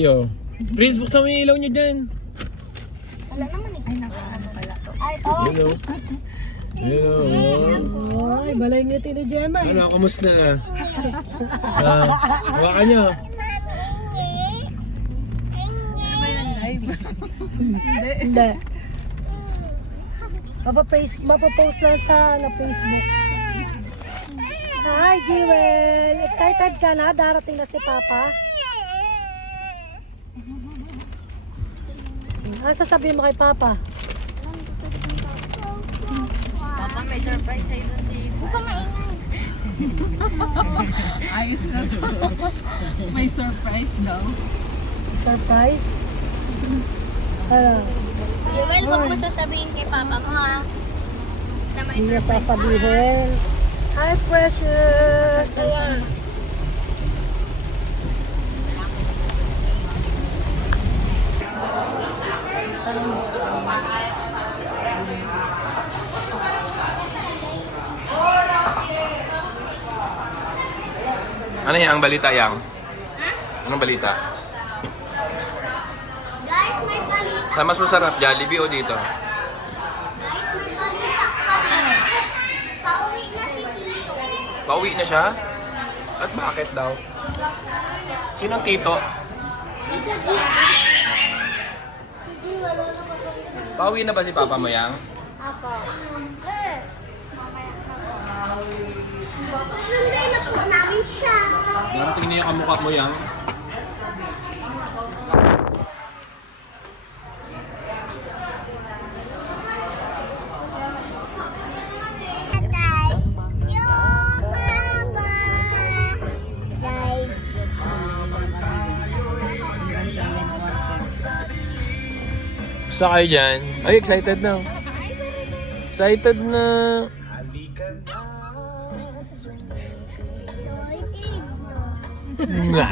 Yo. Prince, buksan mo yung ilaw nyo dyan. Wala naman eh. Ay, nakakano pala to. Ay, to. Hello. Hello. Ay, balay ngiti ni Gemma. Ano, kamusta? Hawakan nyo. Hindi. Mapapost lang sa Facebook. Hi, Jewel. Excited ka na? Darating na si Papa. Ano sasabihin mo kay Papa? Papa, may surprise sa'yo doon si... Huwag ka maingay. Ayos na so. May surprise daw. Surprise? Ano? Jewel, huwag mo sasabihin kay Papa mo ha. Na may Hindi niya surprise. sasabihin. Hi, Precious! Ano yung balita yang? Anong balita? Guys, may balita. Saan mas masarap? Jollibee o dito? Guys, may balita kami. Pauwi na si Tito. Pauwi na siya? At bakit daw? Sinong tito? Tito G. Pauwi na ba si Papa mo yang? Ako. Susunday na po namin siya. Narating na yung kamukha mo yang. Tatay, yung mama. Guys. Gusto kayo dyan? Ay, excited na. Excited na. Nga.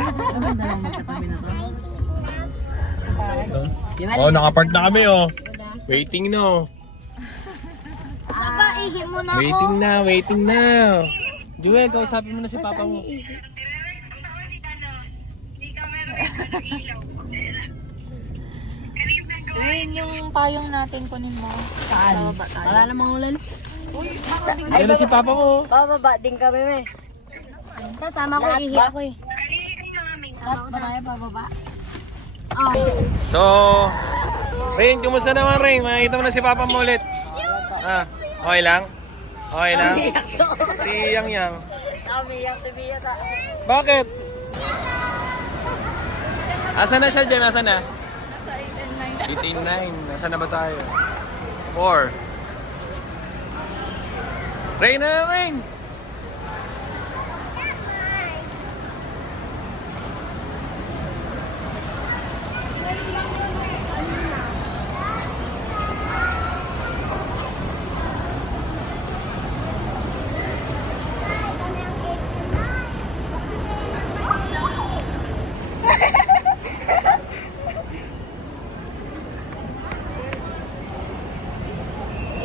Oh, nakapark na kami oh. Waiting na oh. Papa, ihi mo na ako. Waiting na. Jewel, kausapin mo na si Papa mo. Yun yung payong natin kunin mo. Saan? Wala namang ulan. Ayan na si Papa mo. Bababa din kami, me. Kasama ko, ihi ako eh. Lahat ba tayo pababa? So, Rain, kumusta naman Rain? Makikita mo na si Papa mo ulit. Ah, okay lang? Okay lang? Si Yang Yang. Bakit? Asan na siya dyan? Asan na? Nasa 8 and 9. 18-9. Nasaan na ba tayo? 4. Rain na, Rain!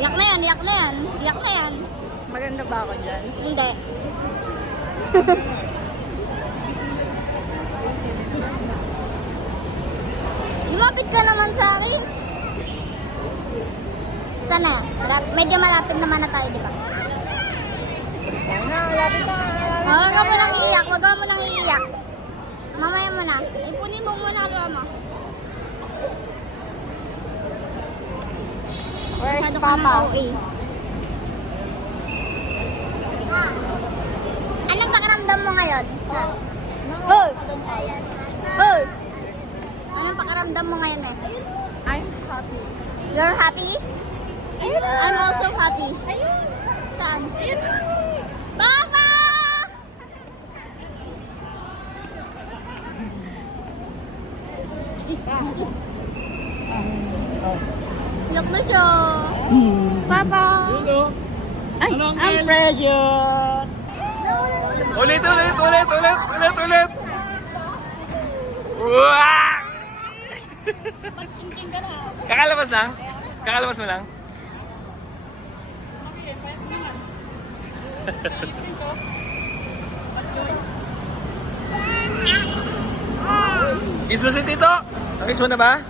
Iyak na yan, iyak na yan. Iyak na yan. Maganda ba ako dyan? Hindi. Lumapit ka naman sa akin. Sana? Medyo malapit naman na tayo, di ba? Huwag ka mo nang iiyak, huwag ka mo nang iiyak. Mamaya mo na. Ipunin mo muna ang luha mo. Where's Masyado ka ng OA. Anong pakiramdam mo ngayon? Hoy! Hoy! Anong pakiramdam mo ngayon eh? I'm happy. You're happy? I'm also happy. Saan? Papa! Iyak na siya. Papa! Ay, I'm Precious! Ulit! Wow! Kakalabas lang? Kakalabas mo lang? Kiss mo si Tito. Nakiss mo na ba?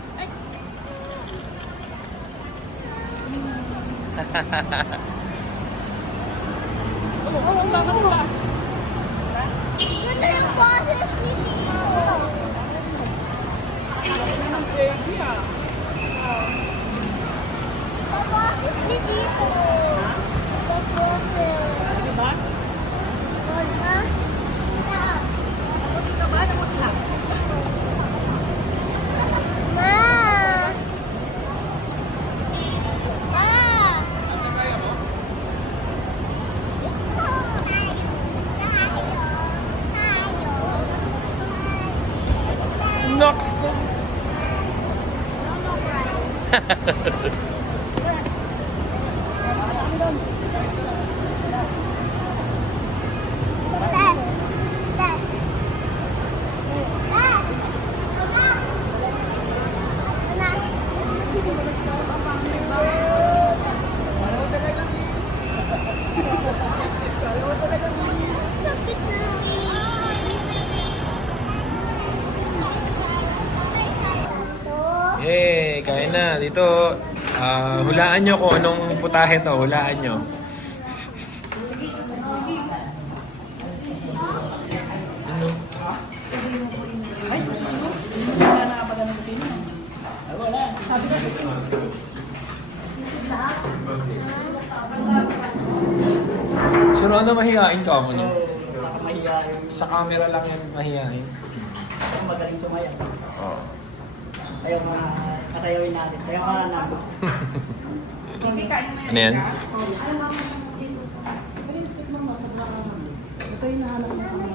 Ganda yung boses ni Tito. Iba boses ni Tito. Iba boses. Diba? Ha? Ma! Nox. Sakit na. Yay, kain na. Dito, hulaan nyo kung anong putahe to. Hulaan nyo. Ano? Sure, ano mahihain ka mo? No? Sa camera lang yan mahihain. Magaling sumayaw. Oo. Sayaw na, kasayawin natin. Sayaw ka na natin. Ano yan? Ito yung nahanap niya kami.